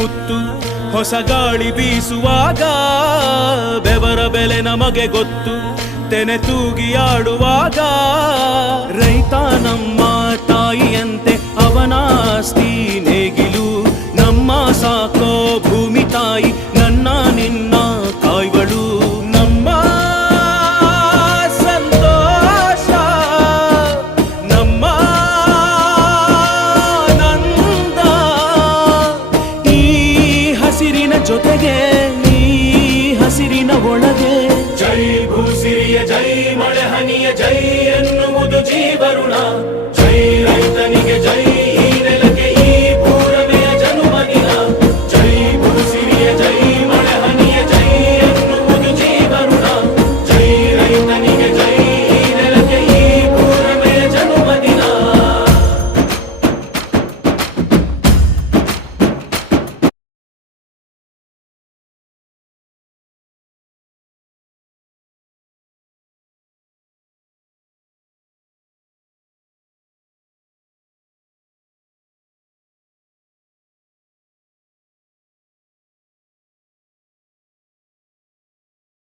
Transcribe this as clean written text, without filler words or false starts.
ಮುತ್ತು ಹೊಸ ಗಾಳಿ ಬೀಸುವಾಗ ಬೆವರ ಬೆಲೆ ನಮಗೆ ಗೊತ್ತು ತೆನೆ ತೂಗಿ ಆಡುವಾಗ ರೈತ ನಮ್ಮ ತಾಯಿಯಂತೆ ಅವನಾಸ್ತಿ ನೇಗಿಲು ನಮ್ಮ ಸಾಕೋ ಭೂಮಿ ತಾಯಿ ನನ್ನ ನಿನ್ನ ಕಾಯ್ವಳು ನಮ್ಮ ಸಂತೋಷ ನಮ್ಮ ನಂದ ಈ ಹಸಿರಿನ ಜೊತೆಗೆ ಈ ಹಸಿರಿನ ಒಳಗೆ ಜೈ ಭೂಸಿರಿಯ ಜೈ ಮಳೆ ಹನಿಯ ಜೈ ಎನ್ನುವುದು ಜೀವರುಣ ಜೈ ರೈತನಿಗೆ ಜೈ